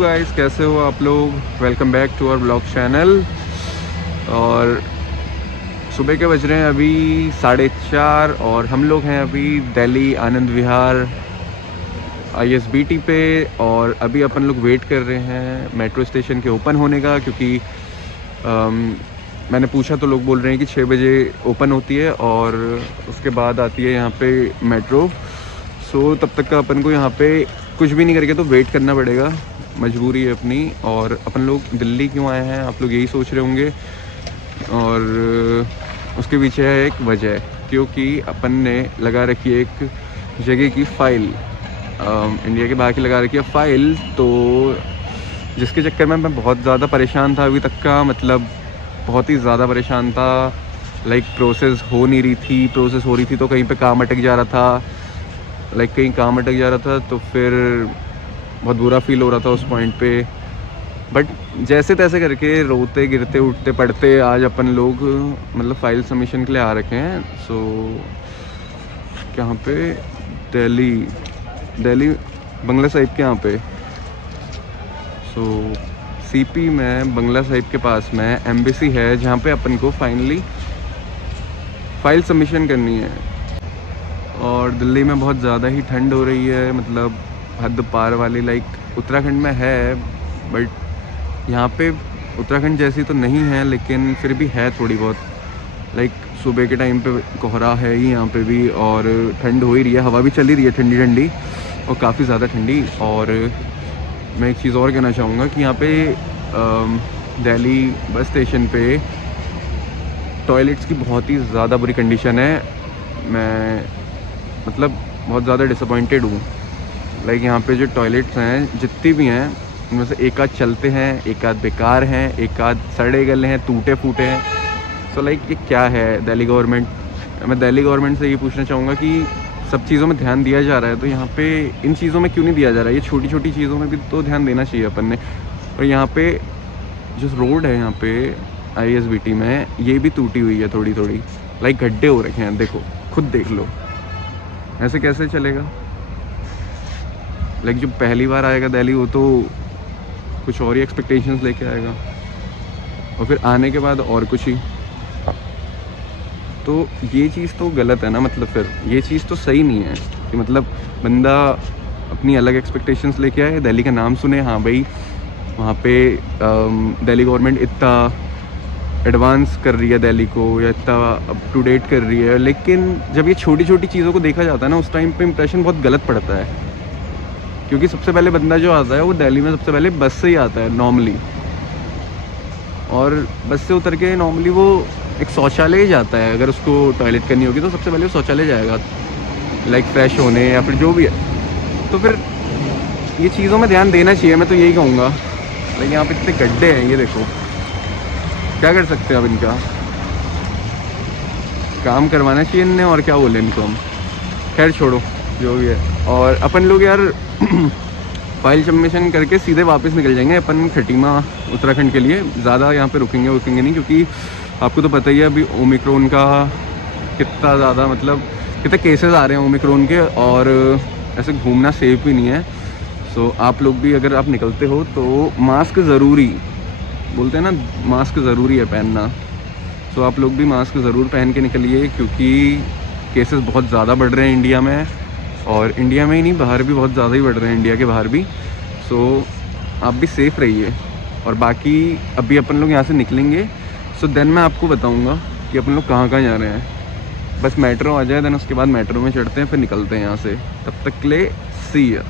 Guys, कैसे हो आप लोग। Welcome back to our blog channel. और सुबह के बज रहे हैं अभी 4:30 और हम लोग हैं अभी दिल्ली आनंद विहार ISBT पे। और अभी अपन लोग वेट कर रहे हैं मेट्रो स्टेशन के ओपन होने का, क्योंकि मैंने पूछा तो लोग बोल रहे हैं कि 6 बजे ओपन होती है और उसके बाद आती है यहाँ पे मेट्रो। सो तब तक का अपन को यहाँ पे कुछ भी नहीं करके तो वेट करना पड़ेगा, मजबूरी है अपनी। और अपन लोग दिल्ली क्यों आए हैं आप लोग यही सोच रहे होंगे, और उसके पीछे है एक वजह, क्योंकि अपन ने लगा रखी है एक जगह की फ़ाइल, इंडिया के बाहर की लगा रखी है फ़ाइल। तो जिसके चक्कर में मैं बहुत ज़्यादा परेशान था अभी तक का, मतलब बहुत ही ज़्यादा परेशान था। लाइक प्रोसेस हो नहीं रही थी, प्रोसेस हो रही थी तो कहीं पे काम अटक जा रहा था, कहीं काम अटक जा रहा था, तो फिर बहुत बुरा फील हो रहा था उस पॉइंट पे। बट जैसे तैसे करके रोते गिरते उठते पड़ते आज अपन लोग मतलब फ़ाइल सबमिशन के लिए आ रखे हैं। सो कहाँ पे, दिल्ली बंगला साहिब के यहाँ पे। सो CP में बंगला साहिब के पास में एम्बेसी है, जहाँ पे अपन को फाइनली फ़ाइल सबमिशन करनी है। और दिल्ली में बहुत ज़्यादा ही ठंड हो रही है, मतलब हद पार वाली। लाइक उत्तराखंड में है, बट यहाँ पे उत्तराखंड जैसी तो नहीं है, लेकिन फिर भी है थोड़ी बहुत। लाइक सुबह के टाइम पे कोहरा है ही यहाँ पे भी, और ठंड हो ही रही है, हवा भी चल ही रही है ठंडी ठंडी और काफ़ी ज़्यादा ठंडी। और मैं एक चीज़ और कहना चाहूँगा कि यहाँ पे दिल्ली बस स्टेशन पे टॉयलेट्स की बहुत ही ज़्यादा बुरी कंडीशन है। मैं मतलब बहुत ज़्यादा डिसअपॉइंटेड हूँ। लाइक यहाँ पे जो टॉयलेट्स हैं जितनी भी हैं, उनमें से एक आध चलते हैं, एक आध बेकार हैं, एक आध सड़े गले हैं, टूटे फूटे हैं। सो लाइक ये क्या है दिल्ली गवर्नमेंट। मैं दिल्ली गवर्नमेंट से ये पूछना चाहूँगा कि सब चीज़ों में ध्यान दिया जा रहा है, तो यहाँ पे इन चीज़ों में क्यों नहीं दिया जा रहा है। ये छोटी छोटी चीज़ों में भी तो ध्यान देना चाहिए अपन ने। और यहाँ पे जो रोड है यहाँ पे ISBT में, ये भी टूटी हुई है थोड़ी थोड़ी। लाइक गड्ढे हो रखे हैं, देखो खुद देख लो, ऐसे कैसे चलेगा। लाइक जो पहली बार आएगा दिल्ली, वो तो कुछ और ही एक्सपेक्टेशंस लेके आएगा, और फिर आने के बाद और कुछ ही। तो ये चीज़ तो गलत है ना, मतलब फिर ये चीज़ तो सही नहीं है कि मतलब बंदा अपनी अलग एक्सपेक्टेशंस लेके आए, दिल्ली का नाम सुने, हाँ भाई वहाँ पे दिल्ली गवर्नमेंट इतना एडवांस कर रही है दिल्ली को, या इतना अप टू डेट कर रही है, लेकिन जब ये छोटी छोटी चीज़ों को देखा जाता है ना, उस टाइम पे इंप्रेशन बहुत गलत पड़ता है। क्योंकि सबसे पहले बंदा जो आता है वो दिल्ली में सबसे पहले बस से ही आता है नॉर्मली, और बस से उतर के नॉर्मली वो एक शौचालय ही जाता है। अगर उसको टॉयलेट करनी होगी तो सबसे पहले वो शौचालय जाएगा, लाइक फ्रेश होने या फिर जो भी है। तो फिर ये चीज़ों में ध्यान देना चाहिए, मैं तो यही कहूँगा। लेकिन यहाँ पे इतने गड्ढे हैं, ये देखो, क्या कर सकते हैं अब इनका। काम करवाना चाहिए इनने, और क्या बोले इनको हम। खैर छोड़ो जो भी है। और अपन लोग यार फाइल सबमिशन करके सीधे वापस निकल जाएंगे अपन खटीमा उत्तराखंड के लिए। ज़्यादा यहाँ पे रुकेंगे नहीं, क्योंकि आपको तो पता ही है अभी ओमिक्रॉन का कितना ज़्यादा, मतलब कितने केसेस आ रहे हैं ओमिक्रॉन के, और ऐसे घूमना सेफ भी नहीं है। सो आप लोग भी अगर आप निकलते हो तो मास्क ज़रूरी, बोलते हैं ना, मास्क ज़रूरी है पहनना। सो आप लोग भी मास्क ज़रूर पहन के निकलिए, क्योंकि केसेस बहुत ज़्यादा बढ़ रहे हैं इंडिया में, और इंडिया में ही नहीं, बाहर भी बहुत ज़्यादा ही बढ़ रहे हैं, इंडिया के बाहर भी। सो आप भी सेफ़ रहिए। और बाकी अभी अपन लोग यहाँ से निकलेंगे, सो देन मैं आपको बताऊँगा कि अपन लोग कहाँ कहाँ जा रहे हैं। बस मेट्रो आ जाए, देन उसके बाद मेट्रो में चढ़ते हैं, फिर निकलते हैं यहाँ से। तब तक के लिए सी या।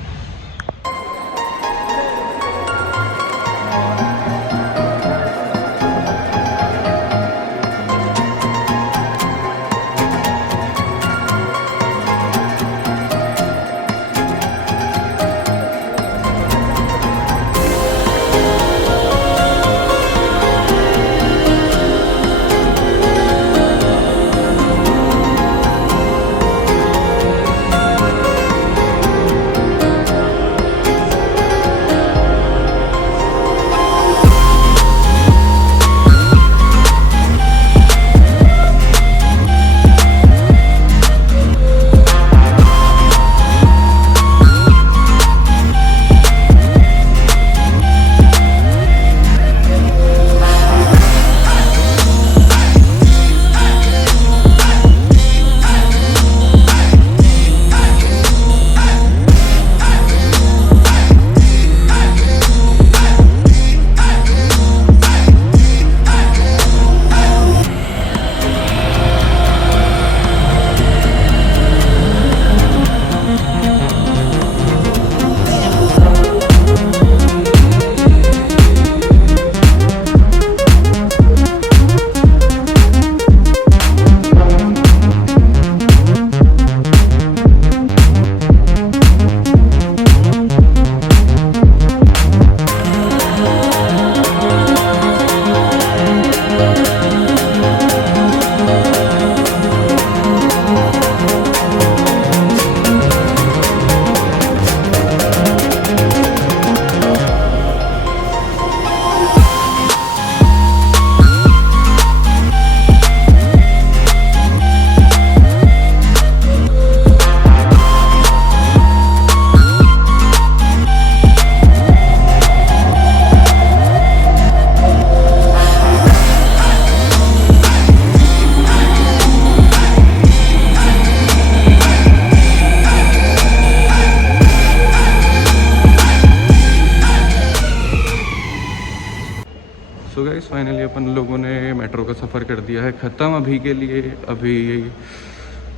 सो गाइस फाइनली अपन लोगों ने मेट्रो का सफ़र कर दिया है ख़त्म अभी के लिए। अभी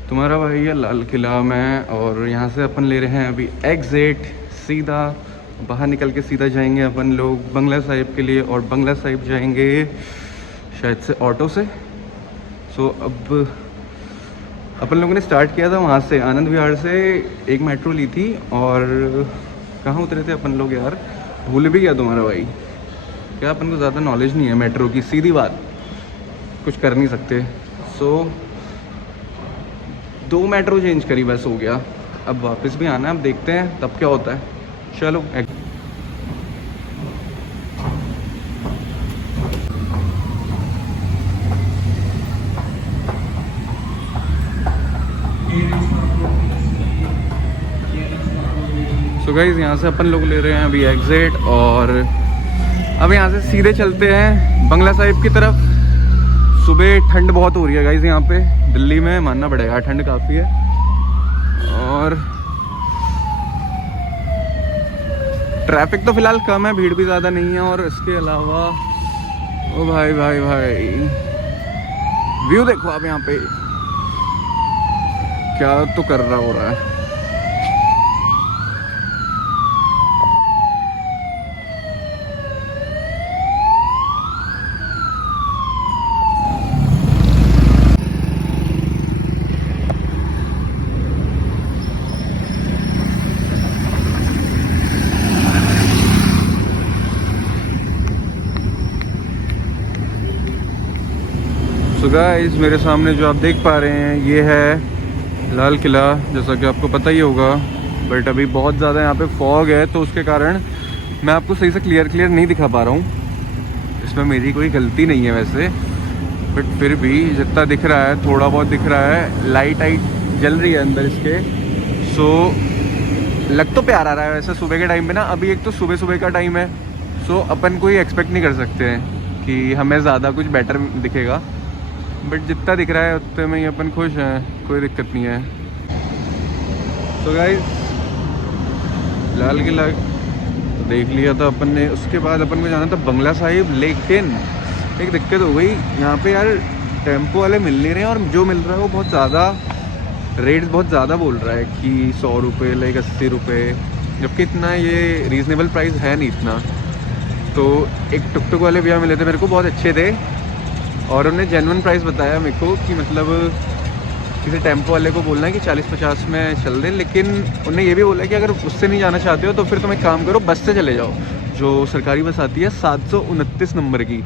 तुम्हारा भाई है लाल किला में, और यहाँ से अपन ले रहे हैं अभी एग्ज़िट। सीधा बाहर निकल के सीधा जाएंगे अपन लोग बंगला साहिब के लिए, और बंगला साहिब जाएंगे शायद से ऑटो से। सो अब अपन लोगों ने स्टार्ट किया था वहाँ से, आनंद विहार से एक मेट्रो ली थी, और कहाँ उतरे थे अपन लोग यार, भूल भी गया तुम्हारा भाई। क्या अपन को ज़्यादा नॉलेज नहीं है मेट्रो की, सीधी बात, कुछ कर नहीं सकते। सो 2 मेट्रो चेंज करी बस हो गया, अब वापस भी आना है, अब देखते हैं तब क्या होता है। चलो सो गाइस यहाँ से अपन लोग ले रहे हैं अभी एग्ज़िट, और अब यहाँ से सीधे चलते हैं बंगला साहिब की तरफ। सुबह ठंड बहुत हो रही है गाइस यहाँ पे, दिल्ली में मानना पड़ेगा ठंड काफ़ी है। और ट्रैफिक तो फ़िलहाल कम है, भीड़ भी ज़्यादा नहीं है। और इसके अलावा ओ भाई भाई भाई, व्यू देखो आप यहाँ पे, क्या तो कर रहा हो रहा है। सो गाइस मेरे सामने जो आप देख पा रहे हैं ये है लाल किला, जैसा कि आपको पता ही होगा। बट अभी बहुत ज़्यादा यहाँ पे फॉग है, तो उसके कारण मैं आपको सही से क्लियर नहीं दिखा पा रहा हूँ। इसमें मेरी कोई गलती नहीं है वैसे, बट फिर भी जितना दिख रहा है थोड़ा बहुत दिख रहा है। लाइट जल रही है अंदर इसके। सो लग तो प्यार आ रहा है वैसे सुबह के टाइम पे ना। अभी एक तो सुबह का टाइम है, सो अपन कोई एक्सपेक्ट नहीं कर सकते हैं कि हमें ज़्यादा कुछ बेटर दिखेगा, बट जितना दिख रहा है उतने में ही अपन खुश हैं, कोई दिक्कत नहीं है। तो गाइस लाल किला तो देख लिया था अपन ने, उसके बाद अपन को जाना था बंगला साहिब। लेकिन एक दिक्कत हो गई यहाँ पे यार, टेम्पो वाले मिल नहीं रहे हैं, और जो मिल रहा है वो बहुत ज़्यादा रेट बहुत ज़्यादा बोल रहा है कि 100 रुपये, लाइक 80 रुपये, जबकि इतना ये रीज़नेबल प्राइस है नहीं इतना। तो एक टुक टुक वाले भैया मिले थे मेरे को, बहुत अच्छे थे, और उन्होंने जेन्युइन प्राइस बताया मेरे को कि मतलब किसी टेम्पो वाले को बोलना है कि 40-50 में चल दें। लेकिन उन्होंने ये भी बोला कि अगर उससे नहीं जाना चाहते हो तो फिर तुम एक काम करो, बस से चले जाओ, जो सरकारी बस आती है 729 नंबर की।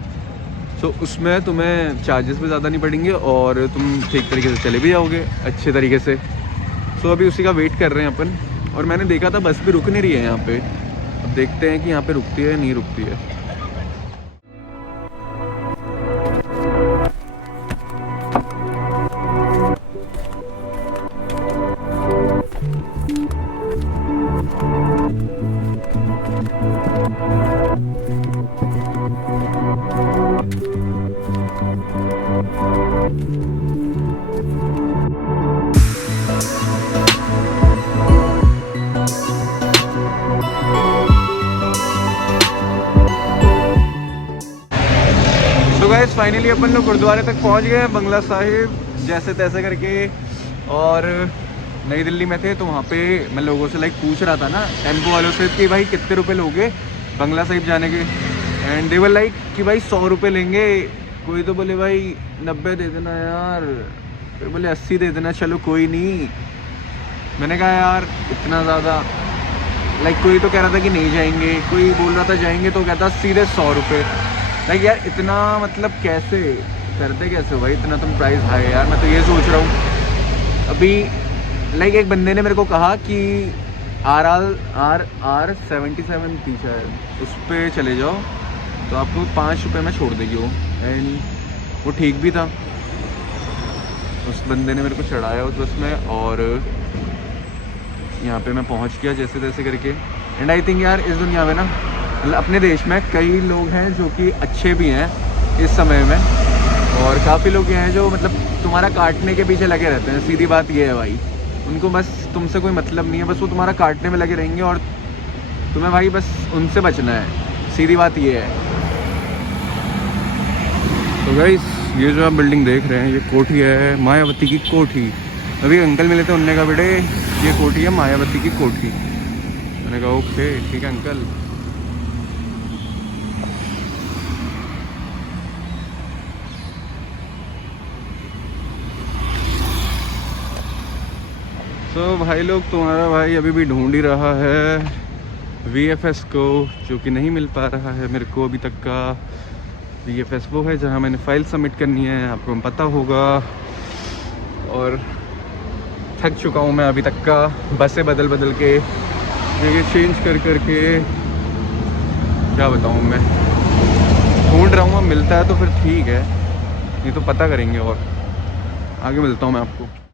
सो उसमें तुम्हें चार्जेस भी ज़्यादा नहीं पड़ेंगे, और तुम ठीक तरीके से चले भी जाओगे अच्छे तरीके से। सो अभी उसी का वेट कर रहे हैं अपन, और मैंने देखा था बस भी रुक नहीं रही है यहाँ पे। अब देखते हैं कि यहाँ पे रुकती है या नहीं रुकती है। तो गाइस फाइनली अपन लोग गुरुद्वारे तक पहुंच गए हैं बंगला साहिब जैसे तैसे करके। और नई दिल्ली में थे तो वहाँ पे मैं लोगों से लाइक पूछ रहा था ना, टेम्पो वालों से, कि भाई कितने रुपए लोगे बंगला साहिब जाने के। एंड दे वर लाइक कि भाई 100 रुपये लेंगे। कोई तो बोले भाई 90 दे देना यार, फिर बोले 80 दे देना, चलो कोई नहीं। मैंने कहा यार इतना ज़्यादा, लाइक कोई तो कह रहा था कि नहीं जाएंगे, कोई बोल रहा था जाएंगे, तो कहता सीधे 100 रुपये। लाइक यार इतना मतलब कैसे करते, कैसे हो भाई इतना तुम प्राइस हाई यार। मैं तो ये सोच रहा हूँ अभी, लाइक एक बंदे ने मेरे को कहा कि RR 77 थी शायद, उस पर चले जाओ तो आपको 5 रुपये में छोड़ देगी वो। एंड वो ठीक भी था, उस बंदे ने मेरे को चढ़ाया उस बस में, और यहाँ पे मैं पहुँच गया जैसे तैसे करके। एंड आई थिंक यार इस दुनिया में ना, अपने देश में कई लोग हैं जो कि अच्छे भी हैं इस समय में, और काफ़ी लोग हैं जो मतलब तुम्हारा काटने के पीछे लगे रहते हैं। सीधी बात ये है भाई, उनको बस तुमसे कोई मतलब नहीं है, बस वो तुम्हारा काटने में लगे रहेंगे, और तुम्हें भाई बस उनसे बचना है। सीधी बात ये है। तो गाइस ये जो आप बिल्डिंग देख रहे हैं ये कोठी है मायावती की कोठी। अभी अंकल मिले थे, उनने कहा बेटे ये कोठी है मायावती की कोठी। मैंने कहा ओके ठीक है अंकल। तो भाई लोग तुम्हारा भाई अभी भी ढूंढ ही रहा है VFS को, जो कि नहीं मिल पा रहा है मेरे को अभी तक का। VFS वो है जहाँ मैंने फ़ाइल सबमिट करनी है, आपको पता होगा। और थक चुका हूँ मैं अभी तक का, बसें बदल बदल के, जगह चेंज कर कर के, क्या बताऊँ मैं। ढूंढ रहा हूँ, अब मिलता है तो फिर ठीक है, नहीं तो पता करेंगे और आगे मिलता हूँ मैं आपको।